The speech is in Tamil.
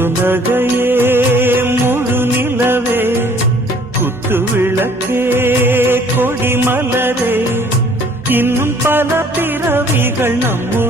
முத்துநகையே முழு நிலவே குத்து விளக்கே கொடிமலரே இன்னும் பல பிறவிகள் நம்முடைய